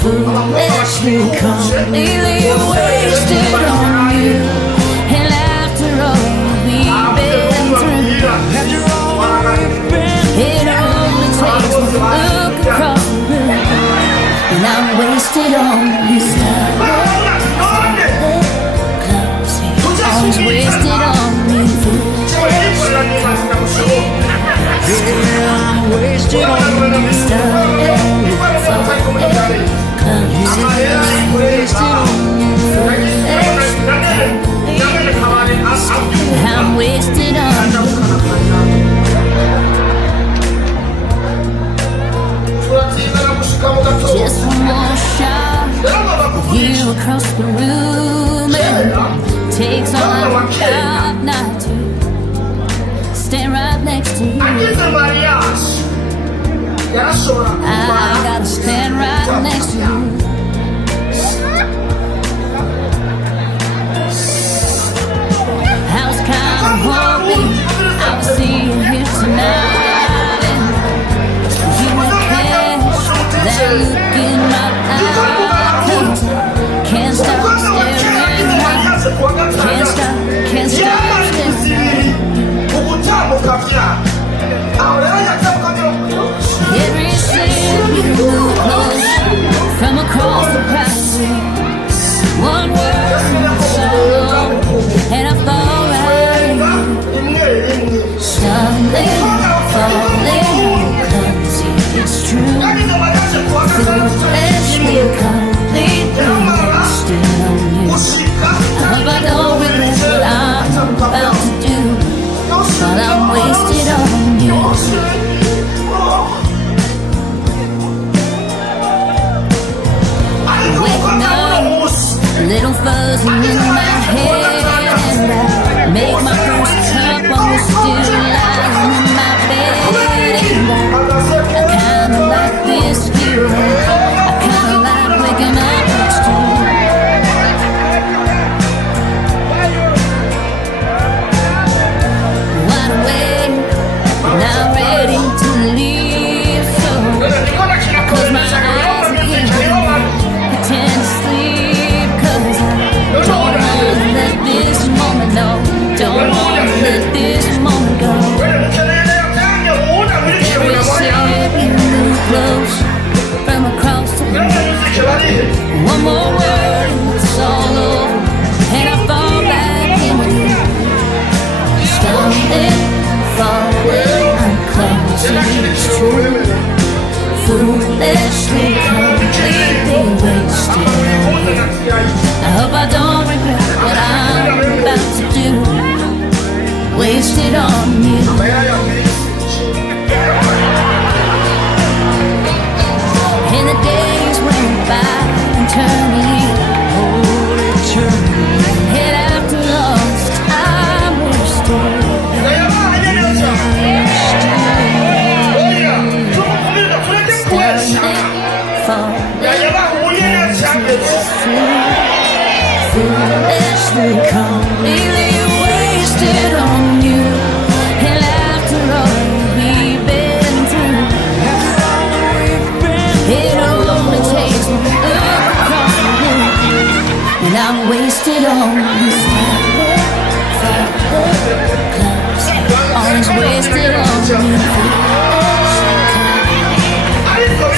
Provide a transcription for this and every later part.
foolishly, completely wasted on you. And after all we've been through, it only takes one look across the room, and I'm wasted on you. Always wasted on me. Yeah, I'm wasted on you. I'm wasted on you. Just one more shot with you across the room, and takes all I've got not to stand right next to you. I gotta stand right next to you. I was kind of hoping I would see you here tonight, and you would catch that look in my eye, 'cause I can't stop staring, can't stop staring. Every step you move close from across the passage, one word solo, and I fall right in. Stumbling, falling, clumsy, it's true. Foolishly, completely wasted on you. I hope I don't regret what I'm about to do, while I'm wasted on you. Waking up, a little fuzzy in my head, and I make my first cup while we're still lying in my bed. And I kinda like this view, I kinda like waking up next to you. Wide awake, now ready to leave, so I close my eyes again, pretend to sleep, 'cause I don't wanna let this moment go, don't wanna let this moment go. Every step you move close from across the room, one more word and it's all over, and I fall back into you. Stumbling, falling, I'm clumsy, it's true. Foolishly, completely wasted on you. I hope I don't regret what I'm about to do. Wasted on you. And the days went by eternally, and after lost time we're still foolishly, completely wasted on you. And after all we've been through, it only takes one look across the room, and I'm wasted on you. Always wasted on you.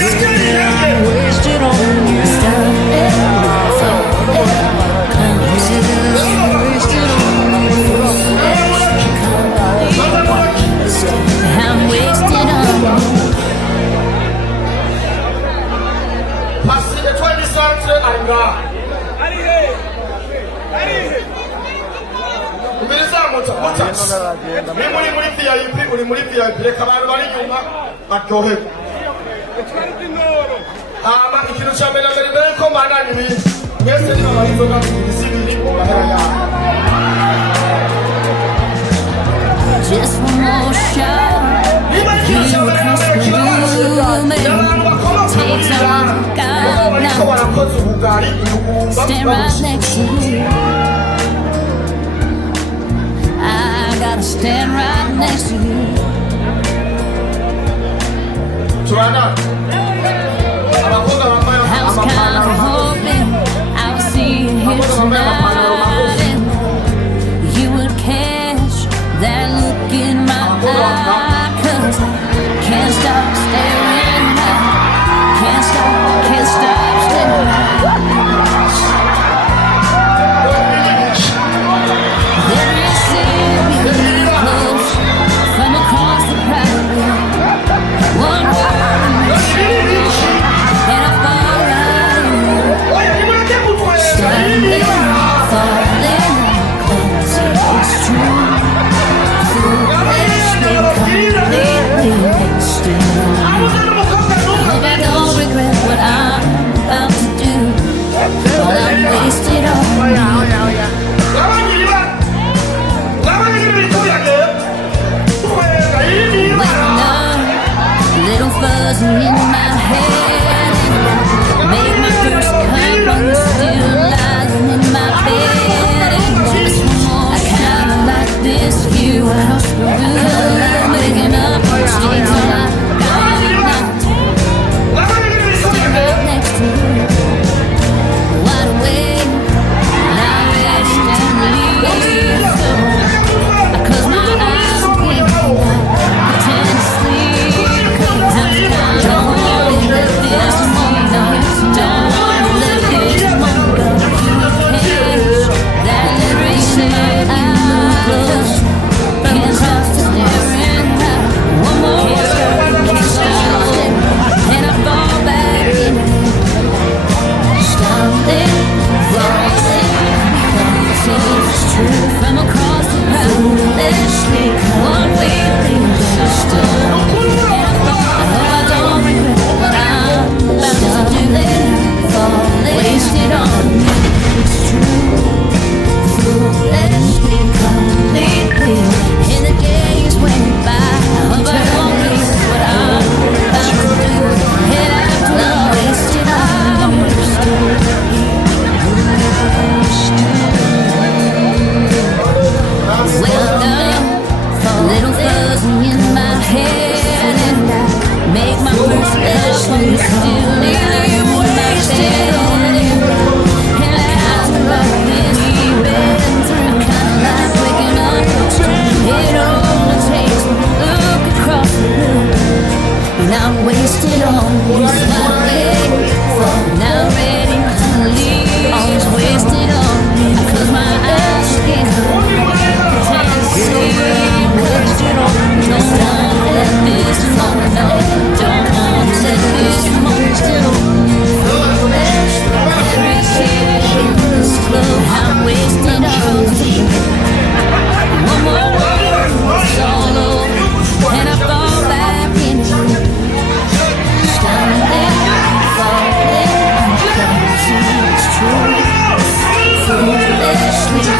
Wasted on you. I'm wasted on you. Just one more shot, you across the room, and takes all I've got now to stand right next to you. I gotta stand right next to you. I was kind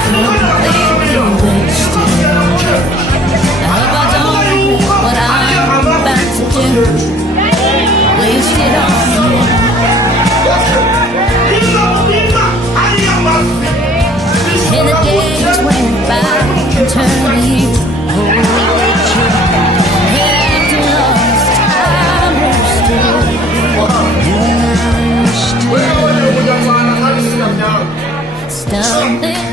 completely wasted on you. I hope I don't regret what I'm about to do. Wasted on you. And the days went by and turned to you. After lost time, we're still stumbling,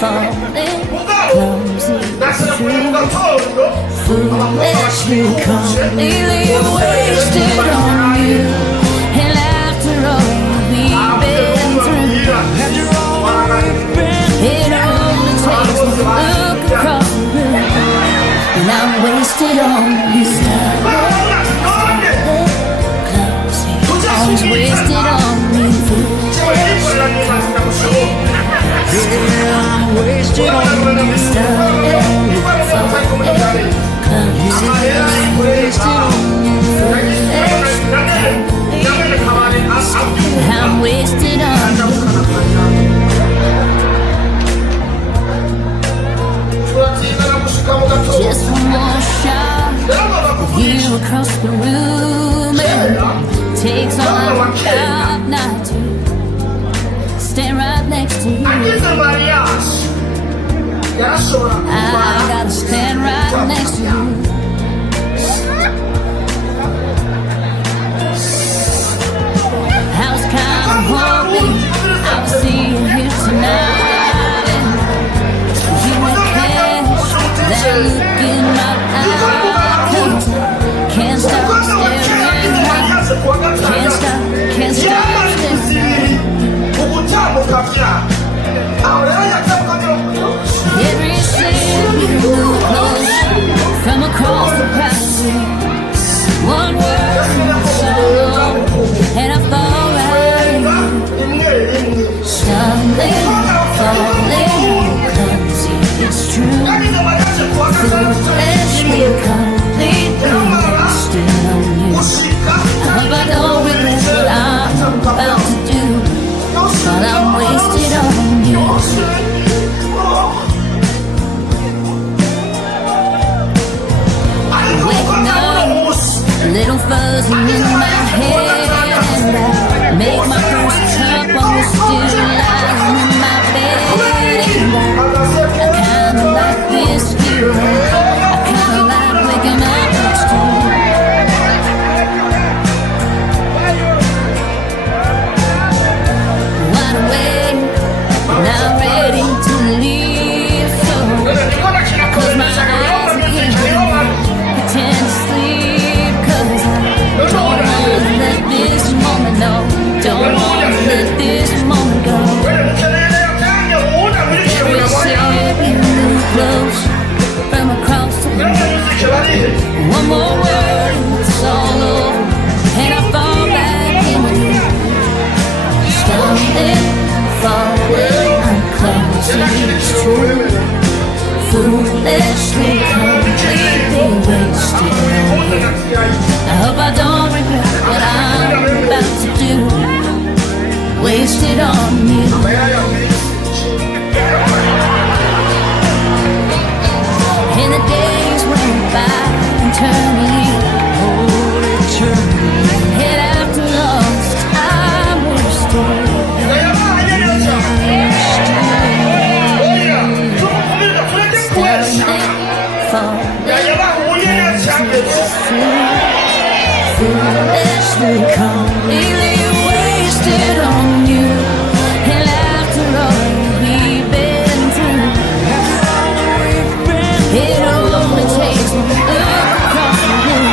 falling, clumsy, foolishly, completely wasted on you. And after all we've been through, it only takes me to look across the room, and I'm wasted on you. Always wasted on me. Yeah, I'm wasted on you. I'm wasted on you. Just one more shot with you across the room, and it takes all I've got not to stand right next to you. I gotta stand right next to you. I was kinda hoping I would see you here tonight, and you would catch that look in my eye. 'Cause I can't stop staring now. Can't stop staring. Every step you move close from across the passage. One word solo, and I fall right in. Stumbling, falling, clumsy, it's true. Foolishly, completely wasted on you. I hope I don't regret what I'm about to do, but I'm wasted on you. Waking up, a little fuzzy in my head, and I make my first cup while you're still lying in my bed. And I kinda like this view. I kinda like waking up next to you. Wide awake, now ready to leave, so I close my eyes again, pretend to sleep, 'cause I don't wanna let this moment know, don't wanna let this moment go. Every step you move close from across the room, one more word and it's all over, and I fall back into you. Stumbling, falling, I'm clumsy, it's true. Foolishly, completely wasted on you. I hope I don't regret what I'm about to do. Wasted on you. And the days went by and turned to you. And after lost time, we're still foolishly, completely wasted on you. And after all we've been through, it only takes me to look across the room,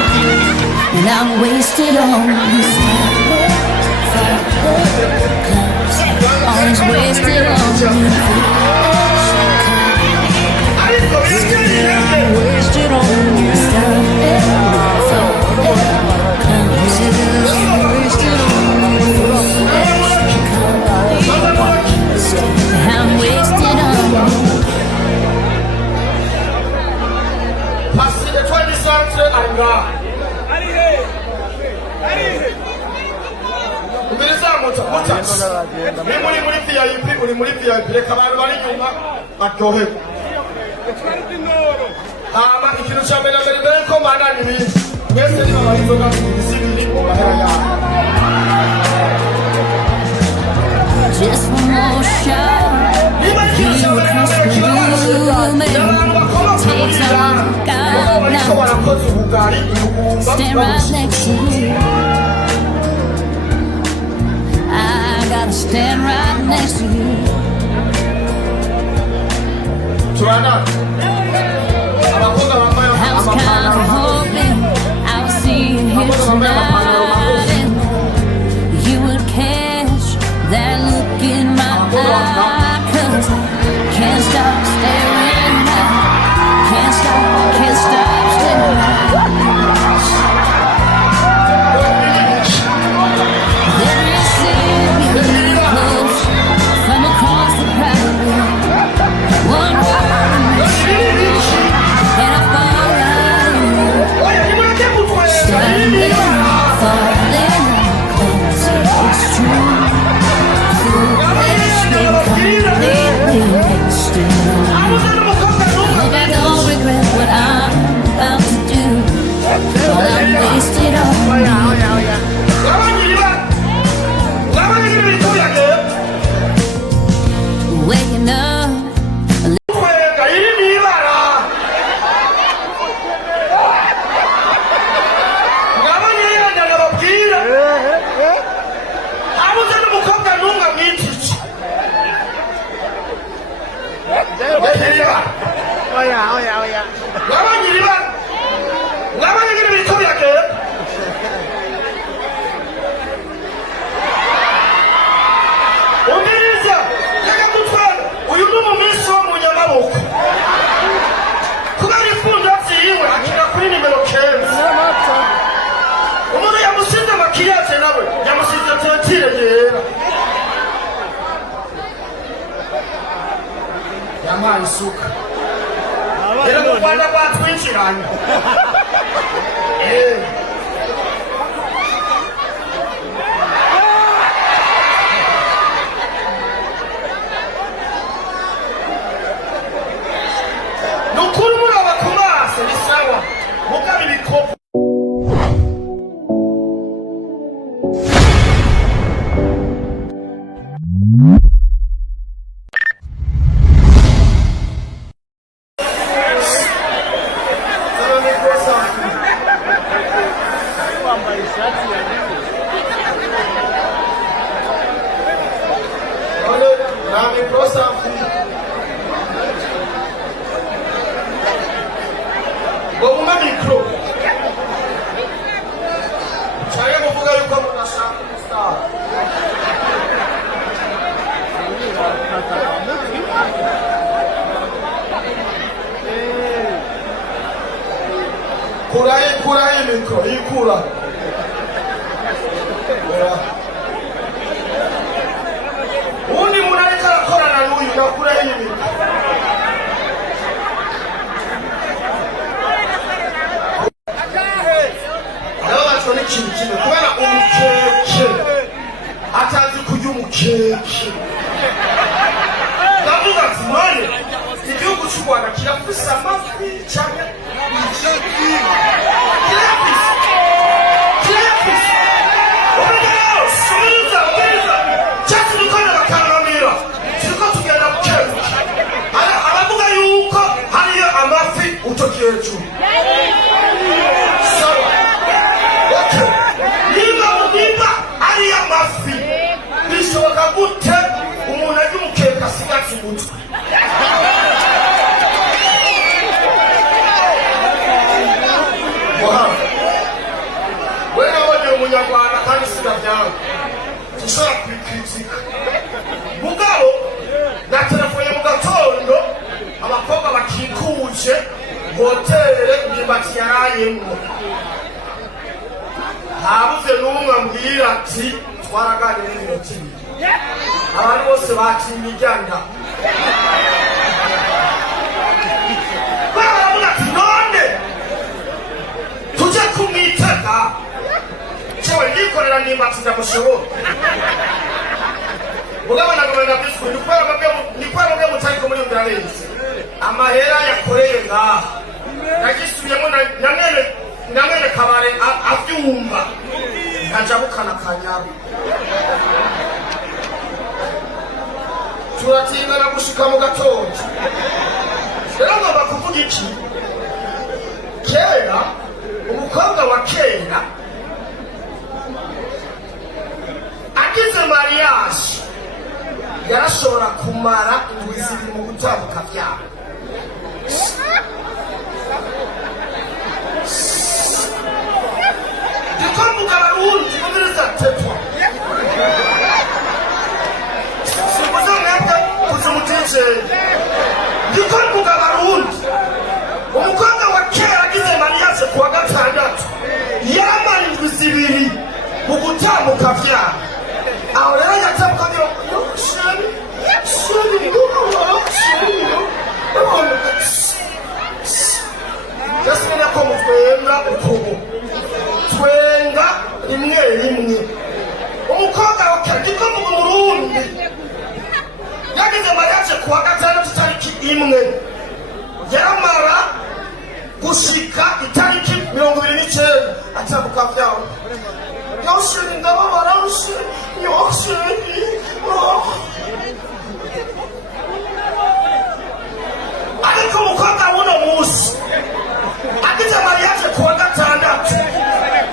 and I'm wasted on you. Always wasted on you. Wasted on you. I'm wasted on you. Muri VIP reka abantu bari inyuma aryoherwa. Hama ikintu cya mbere mbere ko mbana n'ibindi mwese niba barinzoga zibiri mu mahera yawe. Just one more shot, you across the room, and takes all God now. Stand right next to you. I gotta stand right next to you. I was kinda hoping I would see you here tonight, and you would catch that look in my eye, 'cause I can't stop staring at, can't stop staring at. There you see me close from across the crowd. One word and I fall right in. Standing, falling, close, it's true. Hope I don't regret what I'm about to do, but I'm wasted on you. Waking up. Isuka era mufana batwinjiranye nukuri muraba ku maso ni sawa mugaba ibikopo. Kura mikro, ikura. Undi munareka akorana n'uyu nakura mikro. Nabacho ni kintu kimwe kubera umukeke atazi kurya umukeke. Ndavuga ati mane igihugu cy'u Rwanda kirafise amafi cyane Umunyarwanda kandi sinabyawe dushobora kwikritika mugabo na telefone mu gatondo abakobwa bakikuje hoteli ndimbati yarayemo habuze n'umwe ambwira ati twaraganire n'iminota ibiri abantu bose batinye ijyanda baravuga ati none tujye kumwitega cewe ndikorera ndimbati ndamushobora mugabo nagomba kwisuku ni kwa mugabo mutariko muri umurarezi amahera yakoreye ngaha nagisubiyemo namene kabare avyumva ntajabukana kanyabu turatingana gushika mu gatondo rero ngomba kuvuga iki kera umukobwa wa kera agize mariage yarashobora kumara indwi zibiri mu gutambuka vyabo ndikombuka abarundi mumereza tetwa sikuzonebwa kuzimutijeye ndikombuka abarundi umukobwa wa kera agize mariage kuwa gatandatu yamara indwi zibiri mu gutambuka vyabo aho rero yatambuka ngira shari yasimenya ko mutwenga ukubu twenga rimwe rimwe umukobwa wa kera ndikombuka umurundi yagize mariage kuwa gatandatu itariki imwe yaramara gushika itariki 29 atambuka vyabo yoshiri ndababara yoshiri ariko umukobwa wuno musi agize mariage kuwa gatandatu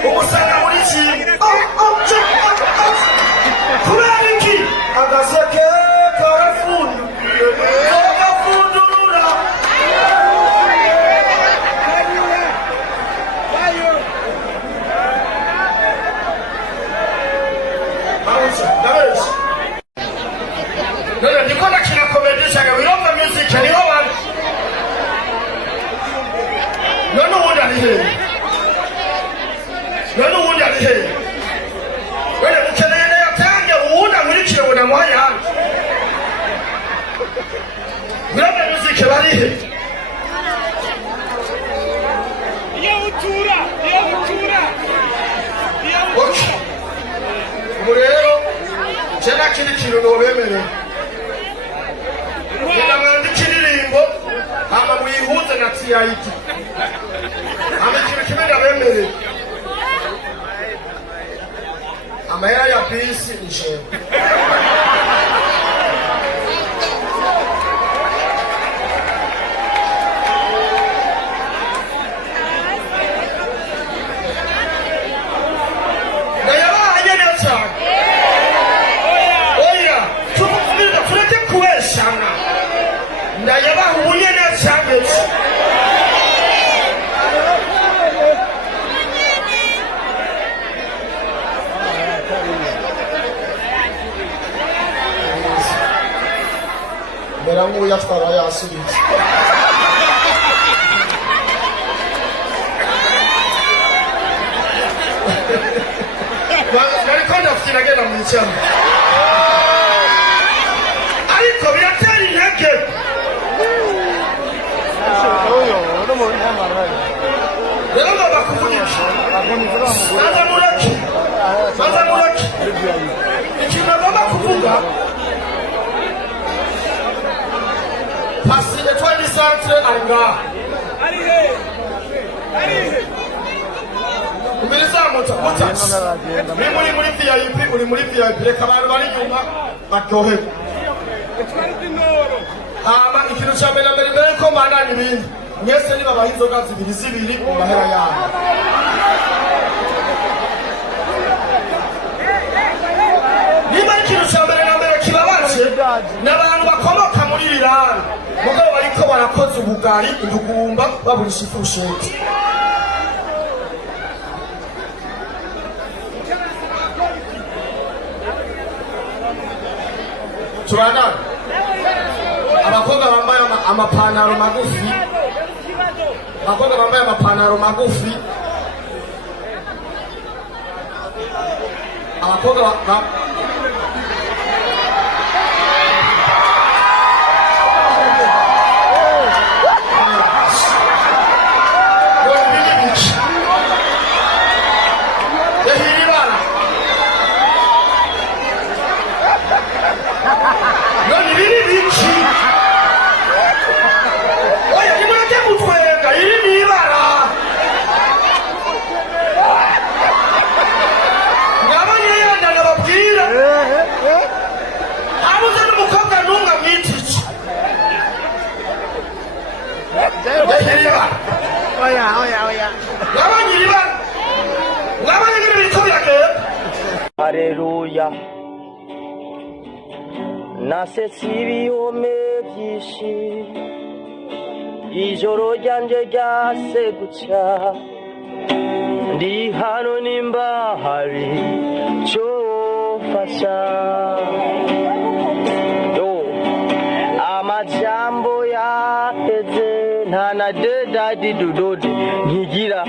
umusanga muri iki kubera iki agaseke karafundura none ndiko nakina komedi cyane wiromba music niho bari none ubundi ari hehe wene mukeneye yatange uwundi amurikire ngo namuhaye hanze wiromba music bari he ubu rero cyenda kiri kintu nobemerera ngenda mwandika indirimbo hama muyihuze na TIT hama ikintu kimwe ndabemerera amahera ya bisi njewe ndayabaha ubunyene cyangeze mbera nguya twaba yasubiza nariko ndafite nagenda mu cyama ariko biratera intege rero ngomba kuvugisha maze mureke ikintu agomba kuvuga pasire twari santre ari ngaha umiriza mutatsi muri VIP uri muri VIP reka abantu bari inyuma baryoherwe hama ikintu cya mbere mbere ko mbandanya ibindi mwese nibabaha inzoga zibiri mu mahera yabo niba ikintu cya mbere na mbere kibabaje n'abantu bakomoka muri Irani mugabo bariko barakoze ubugari indugumba baburisha ifurusheti turangana abakobwa bambaye amapantaro magufi abakobwa Haleluya. Nasetse ibihome byinshi, ijoro ryanje ryase guca, ndi hano nimba hari cyo fasha. Amajambo yaheze nta na dedadi dudode nkigira.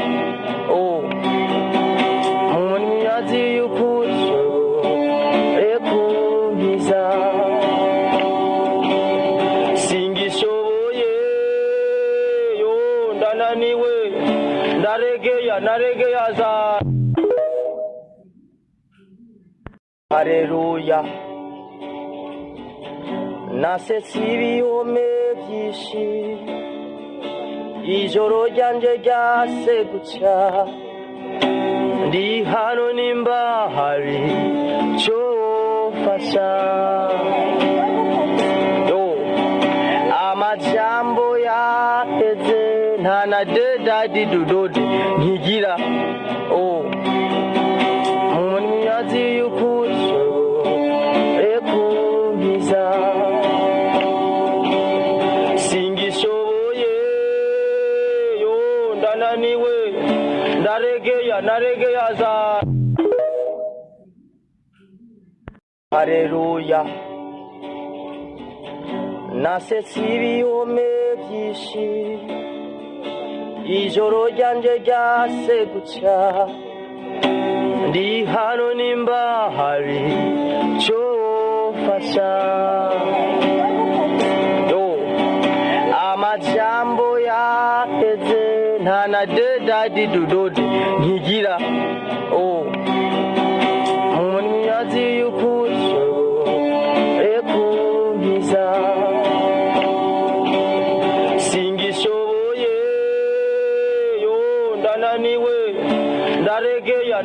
Umunyazi y'ukuco ekumpiza, singishoboye yo ndananiwe, naregeya za. Haleluya. Nasetse ibihome byinshi, ijoro ryanje ryase guca, ndi hano nimba hari cyo fasha. Amajambo yaheze nta na dedadi dudode nkigira. Umunyazi y'ukuco ekumpiza, singishoboye yo ndananiwe, naregeya za. Haleluya. Nasetse ibihome byinshi, ijoro ryanje ryase guca, ndi hano nimba hari cyo fasha. Amajambo yaheze nta na dedadi dudode nkigira. Umunyazi y'ukuco ekumpiza, singishoboye yo ndananiwe, naregeya